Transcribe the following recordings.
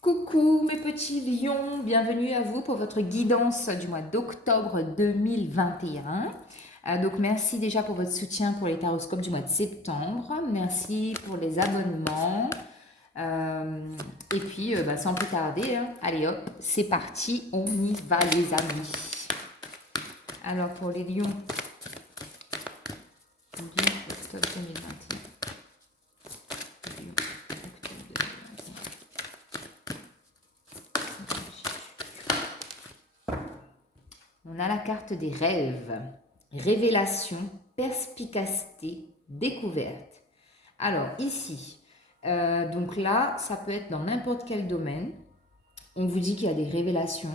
Coucou mes petits lions, bienvenue à vous pour votre guidance du mois d'octobre 2021. Donc merci déjà pour votre soutien pour les taroscopes du mois de septembre. Merci pour les abonnements. Et puis sans plus tarder, allez hop, c'est parti, on y va les amis. Alors pour les lions, octobre 2021. On a la carte des rêves, révélation, perspicacité, découverte. Alors ici, donc là, ça peut être dans n'importe quel domaine. On vous dit qu'il y a des révélations,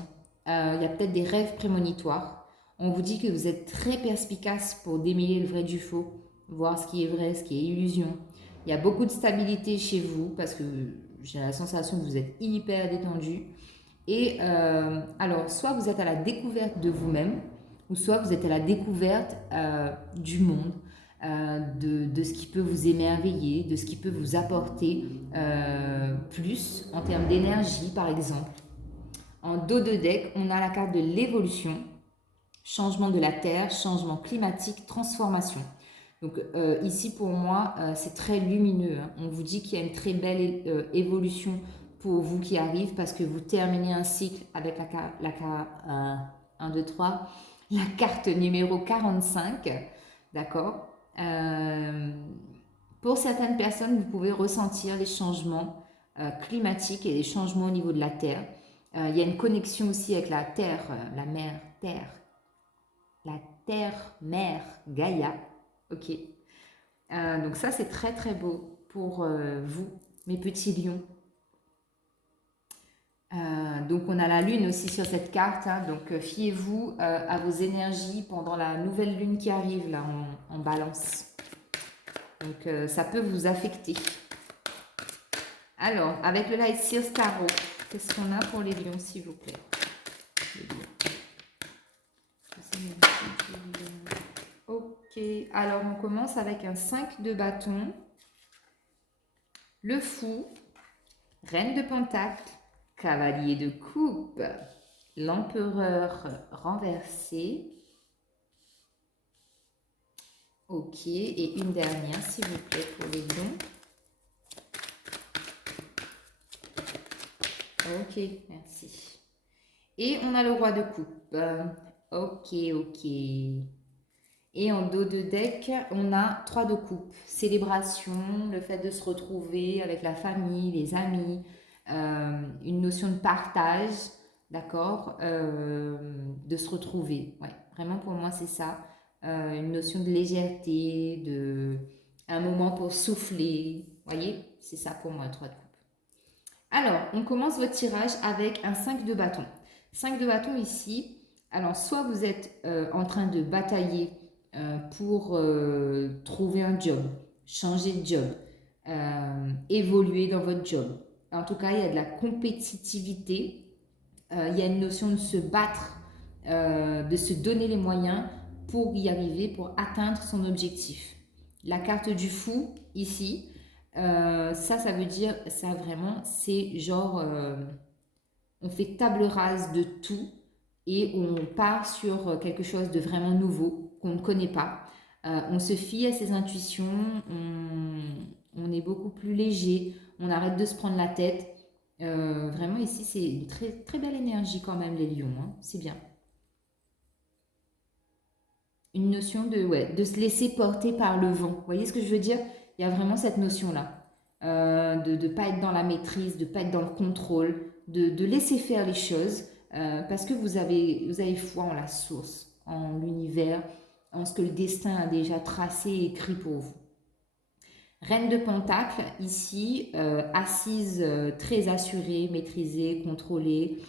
il y a peut-être des rêves prémonitoires. On vous dit que vous êtes très perspicace pour démêler le vrai du faux, voir ce qui est vrai, ce qui est illusion. Il y a beaucoup de stabilité chez vous parce que j'ai la sensation que vous êtes hyper détendu. Et alors, soit vous êtes à la découverte de vous-même, ou soit vous êtes à la découverte du monde, de ce qui peut vous émerveiller, de ce qui peut vous apporter plus en termes d'énergie, par exemple. En dos de deck, on a la carte de l'évolution, changement de la Terre, changement climatique, transformation. Donc ici, pour moi, c'est très lumineux. On vous dit qu'il y a une très belle évolution pour vous qui arrive parce que vous terminez un cycle avec la carte numéro 45, d'accord. Pour certaines personnes, vous pouvez ressentir les changements climatiques et les changements au niveau de la Terre. Il y a une connexion aussi avec la Terre, la mère Terre, la Terre-mère Gaïa, ok. Donc ça, c'est très très beau pour vous, mes petits lions. Donc on a la lune aussi sur cette carte, donc fiez-vous à vos énergies pendant la nouvelle lune qui arrive là en balance. Donc ça peut vous affecter. Alors, avec le Light Sears Tarot, qu'est-ce qu'on a pour les lions s'il vous plaît? Ok, alors on commence avec un 5 de bâton, le fou, reine de pentacle, cavalier de coupe, l'empereur renversé. Ok, et une dernière, s'il vous plaît, pour les lions. Ok, merci. Et on a le roi de coupe. Ok, ok. Et en dos de deck, on a 3 de coupe. Célébration, le fait de se retrouver avec la famille, les amis, une notion de partage, d'accord, de se retrouver. Ouais, vraiment pour moi c'est ça. Une notion de légèreté, un moment pour souffler. Voyez, c'est ça pour moi, 3 de coupe. Alors, on commence votre tirage avec un 5 de bâton. 5 de bâton ici. Alors, soit vous êtes en train de batailler pour trouver un job, changer de job, évoluer dans votre job. En tout cas, il y a de la compétitivité, il y a une notion de se battre, de se donner les moyens pour y arriver, pour atteindre son objectif. La carte du fou, ici, ça veut dire, ça vraiment, c'est genre, on fait table rase de tout et on part sur quelque chose de vraiment nouveau qu'on ne connaît pas. On se fie à ses intuitions, on est beaucoup plus léger, on arrête de se prendre la tête. Vraiment ici c'est une très, très belle énergie quand même les lions, c'est bien. Une notion de se laisser porter par le vent. Vous voyez ce que je veux dire? Il y a vraiment cette notion-là. De ne pas être dans la maîtrise, de ne pas être dans le contrôle, de laisser faire les choses parce que vous avez foi en la source, en l'univers, en ce que le destin a déjà tracé et écrit pour vous. Reine de Pentacle, ici, assise, très assurée, maîtrisée, contrôlée,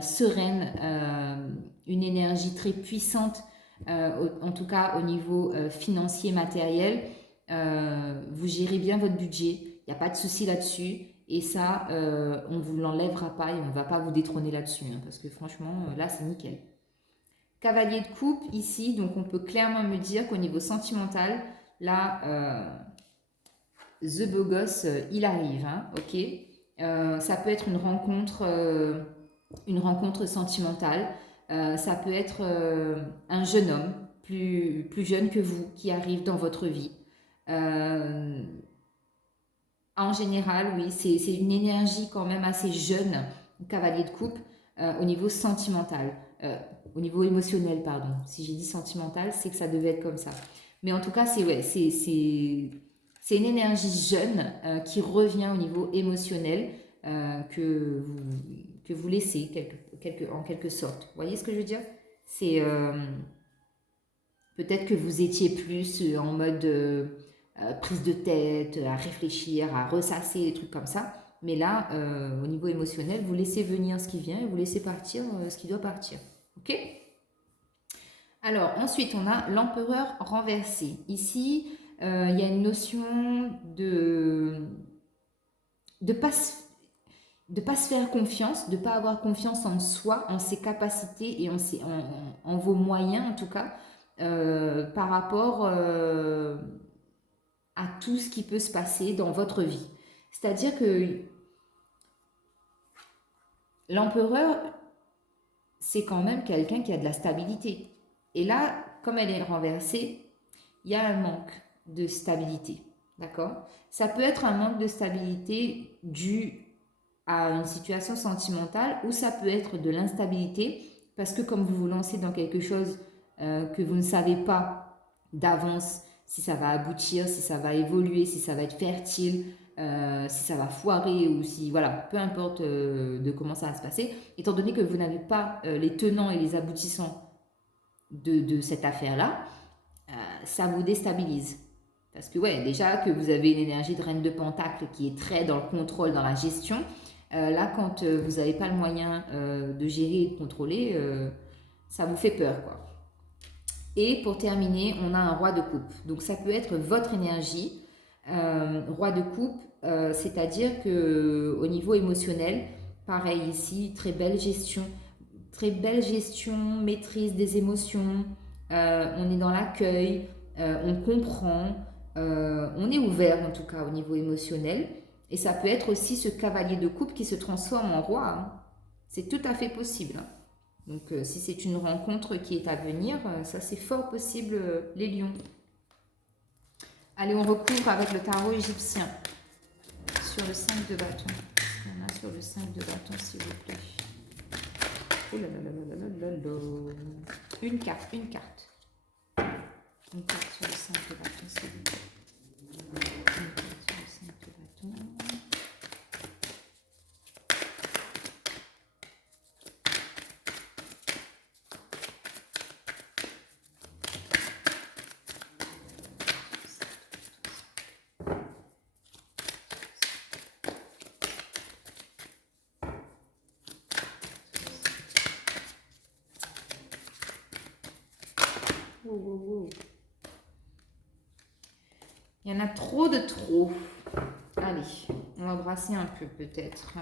sereine, une énergie très puissante, en tout cas au niveau financier, matériel. Vous gérez bien votre budget, il n'y a pas de souci là-dessus. Et ça, on ne vous l'enlèvera pas et on ne va pas vous détrôner là-dessus, parce que franchement, là, c'est nickel. Cavalier de coupe, ici, donc on peut clairement me dire qu'au niveau sentimental, là, The Beau Gosse, il arrive, ok. Ça peut être une rencontre sentimentale. Ça peut être un jeune homme plus jeune que vous qui arrive dans votre vie. Euh, En général, oui, c'est une énergie quand même assez jeune, cavalier de coupe, au niveau sentimental, euh, au niveau émotionnel, pardon. Si j'ai dit sentimental, c'est que ça devait être comme ça. Mais en tout cas, c'est ouais, c'est une énergie jeune qui revient au niveau émotionnel que vous laissez en quelque sorte. Vous voyez ce que je veux dire? C'est peut-être que vous étiez plus en mode prise de tête, à réfléchir, à ressasser, des trucs comme ça. Mais là, au niveau émotionnel, vous laissez venir ce qui vient et vous laissez partir ce qui doit partir. Ok? Alors, ensuite, on a l'empereur renversé. Ici, il y a une notion de pas de pas se faire confiance, de pas avoir confiance en soi, en ses capacités et en vos moyens en tout cas, par rapport à tout ce qui peut se passer dans votre vie. C'est-à-dire que l'empereur, c'est quand même quelqu'un qui a de la stabilité. Et là, comme elle est renversée, il y a un manque de stabilité. D'accord? Ça peut être un manque de stabilité dû à une situation sentimentale ou ça peut être de l'instabilité parce que comme vous vous lancez dans quelque chose que vous ne savez pas d'avance si ça va aboutir, si ça va évoluer, si ça va être fertile, si ça va foirer ou si, voilà, peu importe de comment ça va se passer, étant donné que vous n'avez pas les tenants et les aboutissants de cette affaire-là, ça vous déstabilise. Parce que ouais, déjà que vous avez une énergie de reine de pentacle qui est très dans le contrôle, dans la gestion, là quand vous n'avez pas le moyen de gérer et de contrôler, ça vous fait peur quoi. Et pour terminer, on a un roi de coupe. Donc ça peut être votre énergie. Roi de coupe, c'est-à-dire que au niveau émotionnel, pareil ici, très belle gestion, maîtrise des émotions. On est dans l'accueil, on comprend, on est ouvert en tout cas au niveau émotionnel. Et ça peut être aussi ce cavalier de coupe qui se transforme en roi. Hein. C'est tout à fait possible. Hein. Donc si c'est une rencontre qui est à venir, ça c'est fort possible les lions. Allez, on recouvre avec le tarot égyptien sur le 5 de bâton. Il y en a sur le 5 de bâton s'il vous plaît. Oh là là là là là là là. Une carte. Une carte sur le 5 de bâton s'il vous plaît. Une carte sur le 5 de bâton. Wow, wow, wow. Il y en a trop de trop. Allez, on va brasser un peu peut-être.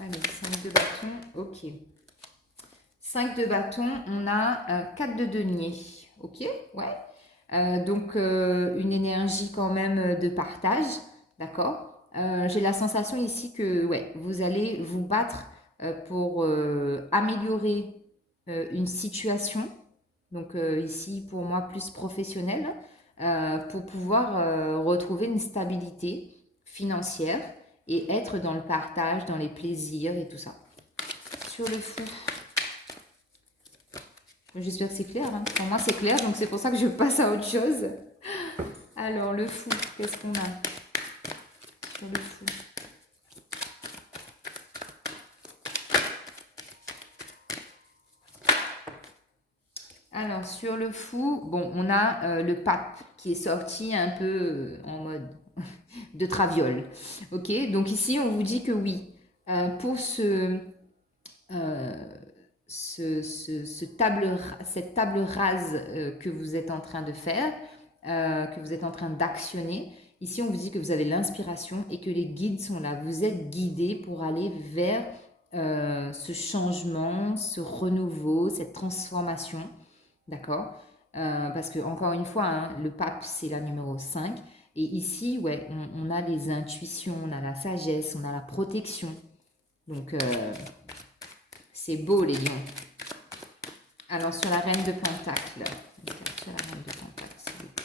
Allez, 5 de bâton, ok. 5 de bâton, on a 4 de denier. Ok, ouais. Donc, une énergie quand même de partage. D'accord. J'ai la sensation ici que ouais, vous allez vous battre pour améliorer une situation. Donc, ici, pour moi, plus professionnelle. Pour pouvoir retrouver une stabilité financière et être dans le partage, dans les plaisirs et tout ça. Sur le fou. J'espère que c'est clair. Hein. Pour moi, c'est clair, donc c'est pour ça que je passe à autre chose. Alors, le fou, qu'est-ce qu'on a sur le fou? Alors, sur le fou, bon, on a le pape qui est sorti un peu en mode de traviole. Ok, donc ici, on vous dit que oui, pour cette table rase que vous êtes en train de faire, que vous êtes en train d'actionner, ici on vous dit que vous avez l'inspiration et que les guides sont là. Vous êtes guidé pour aller vers ce changement, ce renouveau, cette transformation, d'accord? Parce que, encore une fois, hein, le pape, c'est la numéro 5. Et ici, ouais, on a les intuitions, on a la sagesse, on a la protection. Donc, c'est beau, les lions. Alors, sur la reine de Pentacle. Sur la reine de Pentacle, s'il vous plaît.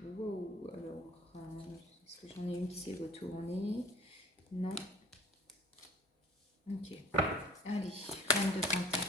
Wow, alors, est-ce que j'en ai une qui s'est retournée? Non. Ok. Allez, reine de Pentacle.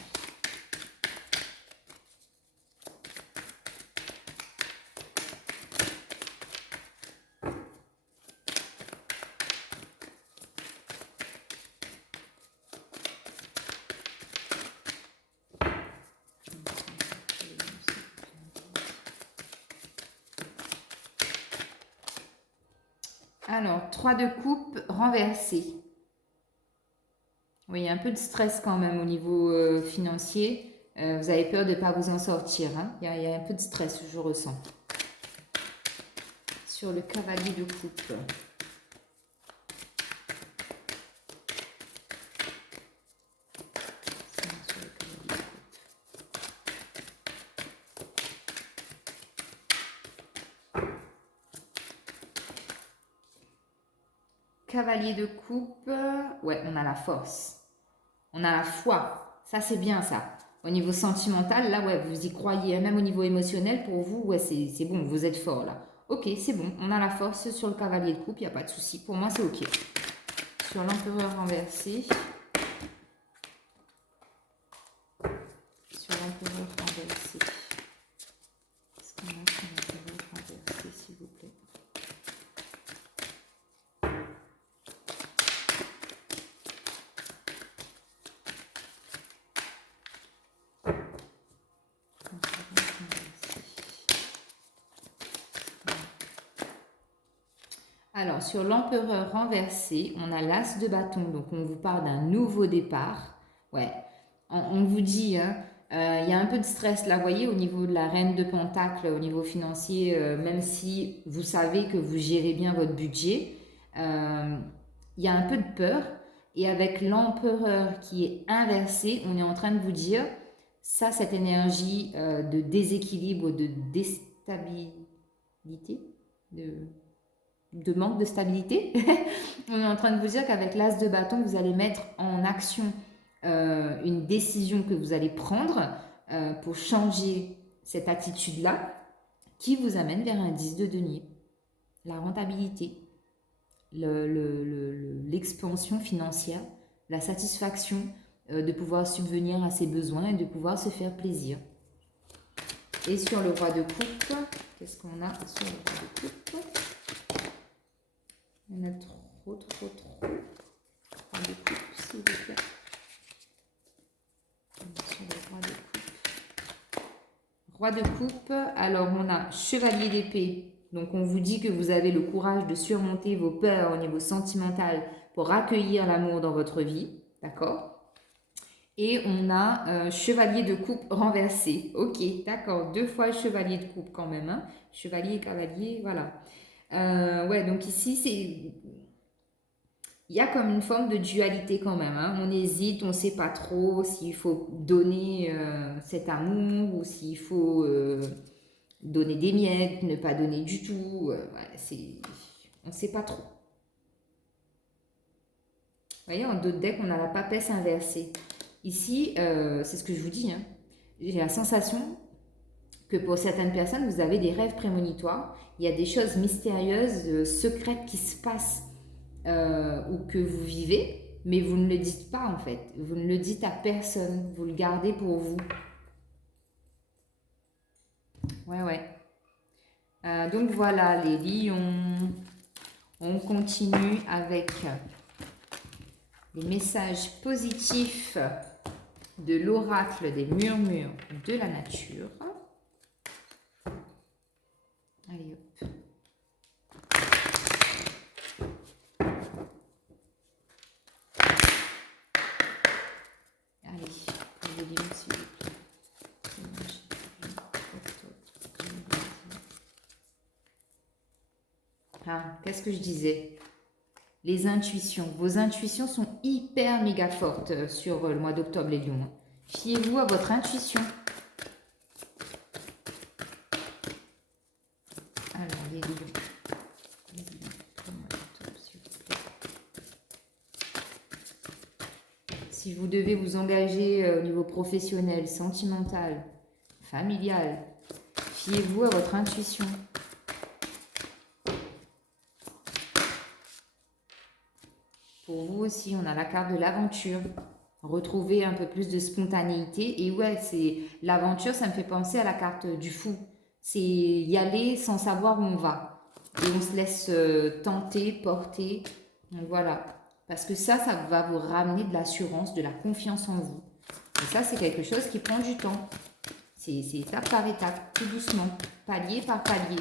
Alors, 3 de coupe renversé. Oui, il y a un peu de stress quand même au niveau financier. Vous avez peur de ne pas vous en sortir. Hein. Il y a un peu de stress, je ressens. Sur le cavalier de coupe. Cavalier de coupe, ouais, on a la force. On a la foi. Ça, c'est bien, ça. Au niveau sentimental, là, ouais, vous y croyez. Même au niveau émotionnel, pour vous, ouais, c'est bon, vous êtes fort, là. Ok, c'est bon. On a la force sur le cavalier de coupe, il n'y a pas de souci. Pour moi, c'est ok. Sur l'empereur renversé. Sur l'empereur renversé. Qu'est-ce qu'on a sur l'empereur renversé, s'il vous plaît? Alors, sur l'empereur renversé, on a l'as de bâton. Donc, on vous parle d'un nouveau départ. Ouais, on vous dit, hein, y a un peu de stress là, vous voyez, au niveau de la reine de Pentacle, au niveau financier, même si vous savez que vous gérez bien votre budget, il y a un peu de peur. Et avec l'empereur qui est inversé, on est en train de vous dire, ça, cette énergie de déséquilibre, de déstabilité, de manque de stabilité, on est en train de vous dire qu'avec l'as de bâton, vous allez mettre en action une décision que vous allez prendre pour changer cette attitude-là qui vous amène vers un 10 de denier. La rentabilité, l'expansion financière, la satisfaction de pouvoir subvenir à ses besoins et de pouvoir se faire plaisir. Et sur le roi de coupe, qu'est-ce qu'on a sur le roi de coupe? On a trop. Roi de coupe, s'il vous plaît. Sur le roi de coupe. Roi de coupe, alors on a chevalier d'épée. Donc on vous dit que vous avez le courage de surmonter vos peurs au niveau sentimental pour accueillir l'amour dans votre vie. D'accord? Et on a chevalier de coupe renversé. Ok, d'accord. 2 fois chevalier de coupe quand même. Hein. Chevalier et cavalier, voilà. Ouais, donc ici, c'est... Il y a comme une forme de dualité quand même. Hein. On hésite, on ne sait pas trop s'il faut donner cet amour ou s'il faut donner des miettes, ne pas donner du tout. On ne sait pas trop. Vous voyez, en dos de deck, on a la papesse inversée. Ici, c'est ce que je vous dis. Hein. J'ai la sensation que pour certaines personnes, vous avez des rêves prémonitoires. Il y a des choses mystérieuses, secrètes qui se passent ou que vous vivez, mais vous ne le dites pas en fait. Vous ne le dites à personne. Vous le gardez pour vous. Ouais, ouais. Donc voilà, les lions. On continue avec les messages positifs de l'oracle des murmures de la nature. Allez hop. lions, s'il vous plaît. Énergie du lion, octobre 2021. Ah, qu'est-ce que je disais? Les intuitions. Vos intuitions sont hyper méga fortes sur le mois d'octobre, les lions. Fiez-vous à votre intuition. Alors, les lions. Les lions, pour le mois d'octobre, s'il vous plaît. Si vous devez vous engager au niveau professionnel, sentimental, familial, fiez-vous à votre intuition. Pour vous aussi, on a la carte de l'aventure. Retrouver un peu plus de spontanéité. Et ouais, c'est l'aventure, ça me fait penser à la carte du fou. C'est y aller sans savoir où on va. Et on se laisse tenter, porter. Donc voilà. Parce que ça va vous ramener de l'assurance, de la confiance en vous. Et ça, c'est quelque chose qui prend du temps. C'est étape par étape, tout doucement, palier par palier.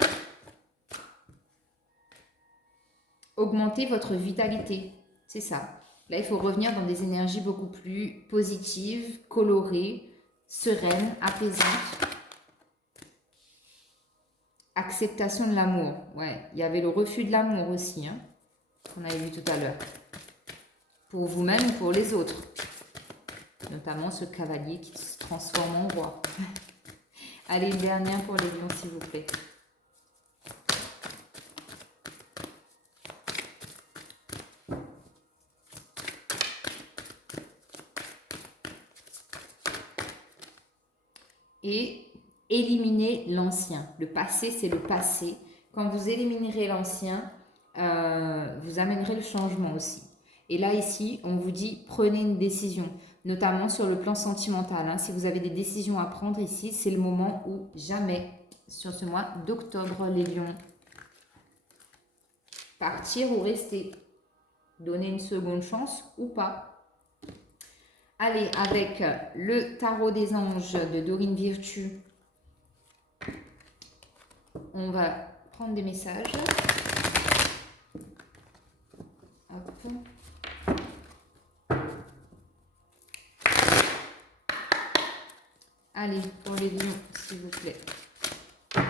Augmentez votre vitalité. C'est ça. Là, il faut revenir dans des énergies beaucoup plus positives, colorées, sereines, apaisantes. Acceptation de l'amour. Ouais, il y avait le refus de l'amour aussi, hein, qu'on avait vu tout à l'heure. Pour vous-même ou pour les autres. Notamment ce cavalier qui se transforme en roi. Allez, une dernière pour les lions, s'il vous plaît. Et éliminer l'ancien. Le passé, c'est le passé. Quand vous éliminerez l'ancien, vous amènerez le changement aussi. Et là, ici, on vous dit, prenez une décision, notamment sur le plan sentimental. Hein. Si vous avez des décisions à prendre ici, c'est le moment où jamais, sur ce mois d'octobre, les lions, partir ou rester, donner une seconde chance ou pas. Allez, avec le tarot des anges de Dorine Virtue, on va prendre des messages. Hop. Allez, pour les lions, s'il vous plaît. Lion,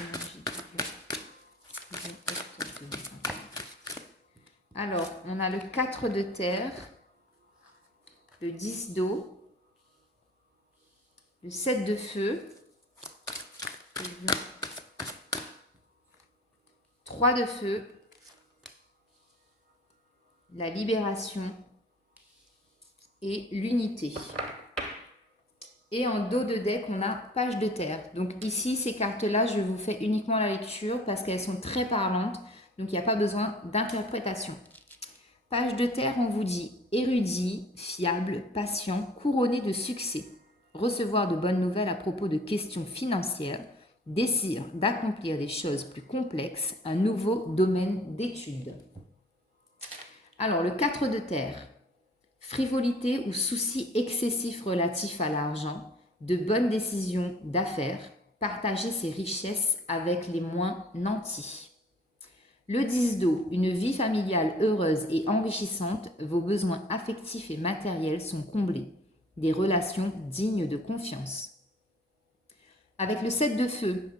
énergie du lion, octobre 2021. Alors, on a le 4 de terre, le 10 d'eau, le 7 de feu, 3 de feu, la libération et l'unité. Et en dos de deck, on a page de terre. Donc ici, ces cartes-là, je vous fais uniquement la lecture parce qu'elles sont très parlantes. Donc il n'y a pas besoin d'interprétation. Page de terre, on vous dit érudit, fiable, patient, couronné de succès. Recevoir de bonnes nouvelles à propos de questions financières. Désir d'accomplir des choses plus complexes. Un nouveau domaine d'études. Alors, le 4 de terre. Frivolité ou soucis excessifs relatifs à l'argent, de bonnes décisions d'affaires, partager ses richesses avec les moins nantis. Le 10 d'eau, une vie familiale heureuse et enrichissante, vos besoins affectifs et matériels sont comblés, des relations dignes de confiance. Avec le 7 de feu,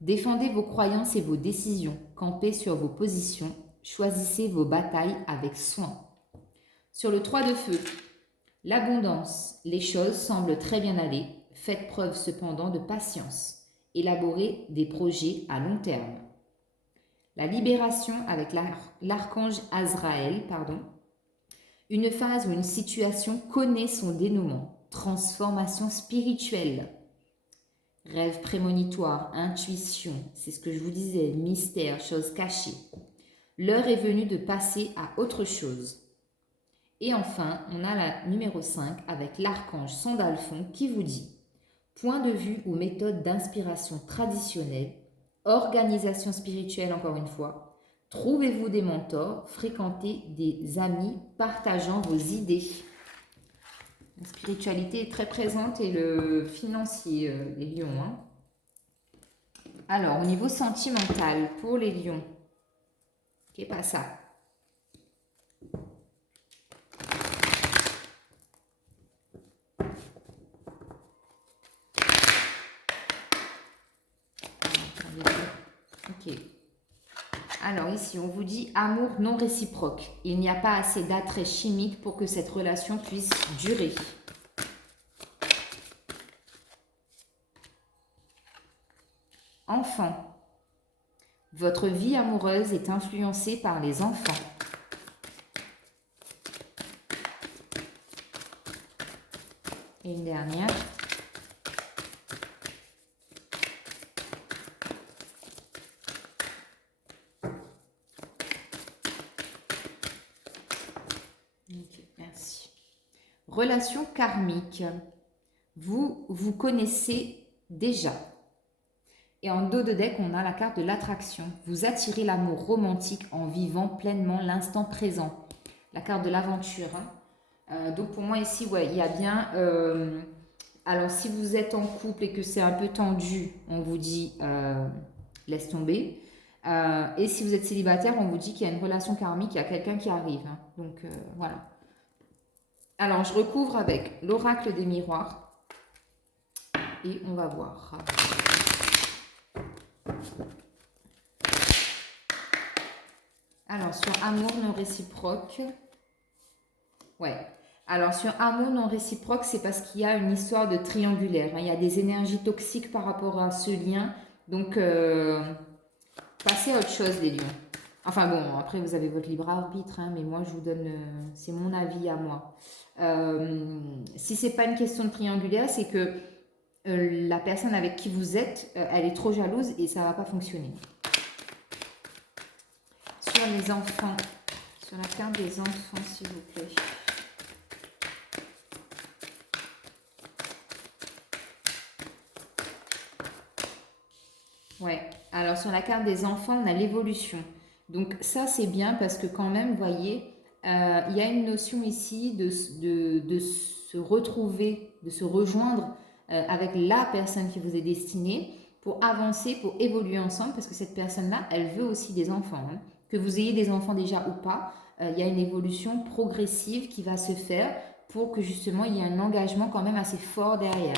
défendez vos croyances et vos décisions, campez sur vos positions, choisissez vos batailles avec soin. Sur le 3 de feu, l'abondance, les choses semblent très bien aller, faites preuve cependant de patience, élaborez des projets à long terme. La libération avec l'archange Azraël, une phase où une situation connaît son dénouement, transformation spirituelle, rêve prémonitoire, intuition, c'est ce que je vous disais, mystère, choses cachées. L'heure est venue de passer à autre chose. Et enfin, on a la numéro 5 avec l'archange Sandalphon qui vous dit point de vue ou méthode d'inspiration traditionnelle, organisation spirituelle encore une fois, trouvez-vous des mentors, fréquentez des amis partageant vos idées. La spiritualité est très présente et le financier, les lions. Hein. Alors, au niveau sentimental, pour les lions, qu'est pas ça? Ok. Alors ici, on vous dit amour non réciproque. Il n'y a pas assez d'attrait chimique pour que cette relation puisse durer. Enfant. Votre vie amoureuse est influencée par les enfants. Et une dernière. Ok, merci. Relation karmique. Vous vous connaissez déjà. Et en dos de deck, on a la carte de l'attraction. Vous attirez l'amour romantique en vivant pleinement l'instant présent. La carte de l'aventure. Donc pour moi ici, ouais, il y a bien... alors si vous êtes en couple et que c'est un peu tendu, on vous dit laisse tomber. Et si vous êtes célibataire, on vous dit qu'il y a une relation karmique, il y a quelqu'un qui arrive. Hein. Donc voilà. Alors je recouvre avec l'oracle des miroirs. Et on va voir. Alors, sur amour non réciproque. Ouais. Alors, sur amour non réciproque, c'est parce qu'il y a une histoire de triangulaire. Hein. Il y a des énergies toxiques par rapport à ce lien. Donc, passez à autre chose, les lions. Enfin bon, après, vous avez votre libre arbitre. Hein, mais moi, je vous donne... c'est mon avis à moi. Si c'est pas une question de triangulaire, c'est que la personne avec qui vous êtes, elle est trop jalouse et ça va pas fonctionner. Sur les enfants, sur la carte des enfants, s'il vous plaît. Ouais, alors sur la carte des enfants, on a l'évolution. Donc ça, c'est bien parce que quand même, vous voyez, il y a une notion ici de se retrouver, de se rejoindre avec la personne qui vous est destinée pour avancer, pour évoluer ensemble parce que cette personne-là, elle veut aussi des enfants. Hein. Que vous ayez des enfants déjà ou pas, il y a une évolution progressive qui va se faire pour que justement il y ait un engagement quand même assez fort derrière.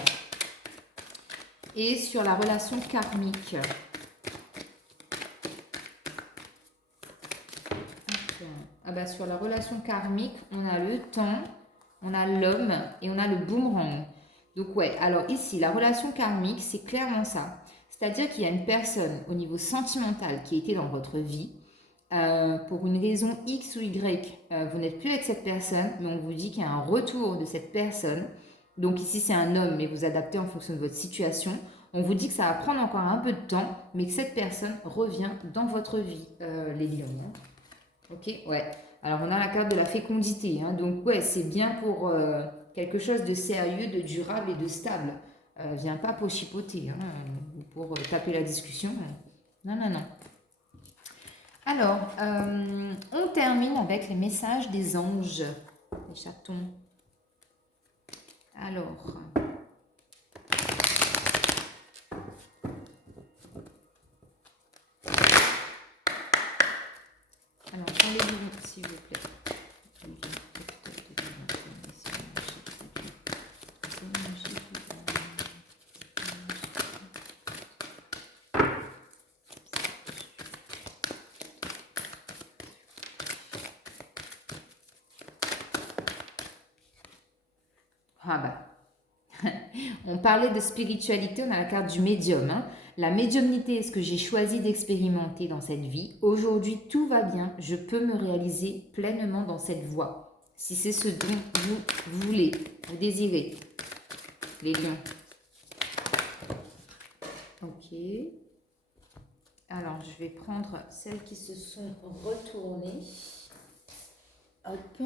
Et sur la relation karmique. Ah bah sur la relation karmique, on a le temps, on a l'homme et on a le boomerang. Donc ouais, alors ici, la relation karmique, c'est clairement ça. C'est-à-dire qu'il y a une personne au niveau sentimental qui était dans votre vie. Pour une raison X ou Y, vous n'êtes plus avec cette personne, mais on vous dit qu'il y a un retour de cette personne. Donc ici, c'est un homme, mais vous adaptez en fonction de votre situation. On vous dit que ça va prendre encore un peu de temps, mais que cette personne revient dans votre vie, les lions. Hein. Ok, ouais. Alors, on a la carte de la fécondité. Hein. Donc, ouais, c'est bien pour quelque chose de sérieux, de durable et de stable. Viens pas pour chipoter, hein, pour taper la discussion. Non, non, non. Alors, on termine avec les messages des anges, les chatons. Alors, parlez-nous, s'il vous plaît. Ah bah, on parlait de spiritualité, on a la carte du médium. Hein. La médiumnité est ce que j'ai choisi d'expérimenter dans cette vie. Aujourd'hui, tout va bien. Je peux me réaliser pleinement dans cette voie. Si c'est ce dont vous voulez, vous désirez. Les lions. Ok. Alors, je vais prendre celles qui se sont retournées. Hop.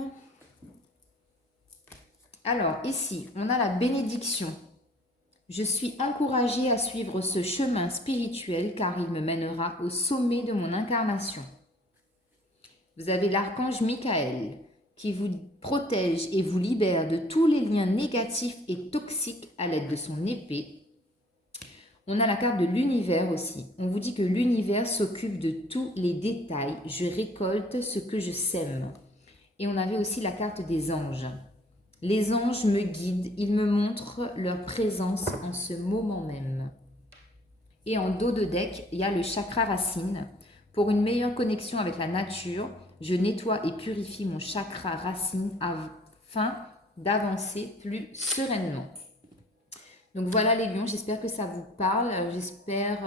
Alors, ici, on a la bénédiction. Je suis encouragée à suivre ce chemin spirituel car il me mènera au sommet de mon incarnation. Vous avez l'archange Michael qui vous protège et vous libère de tous les liens négatifs et toxiques à l'aide de son épée. On a la carte de l'univers aussi. On vous dit que l'univers s'occupe de tous les détails. Je récolte ce que je sème. Et on avait aussi la carte des anges. Les anges me guident, ils me montrent leur présence en ce moment même. Et en dos de deck, il y a le chakra racine. Pour une meilleure connexion avec la nature, je nettoie et purifie mon chakra racine afin d'avancer plus sereinement. Donc voilà les lions, j'espère que ça vous parle, j'espère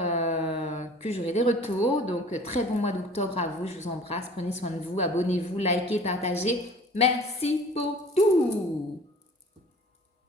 que j'aurai des retours. Donc très bon mois d'octobre à vous, je vous embrasse, prenez soin de vous, abonnez-vous, likez, partagez. Merci pour tout!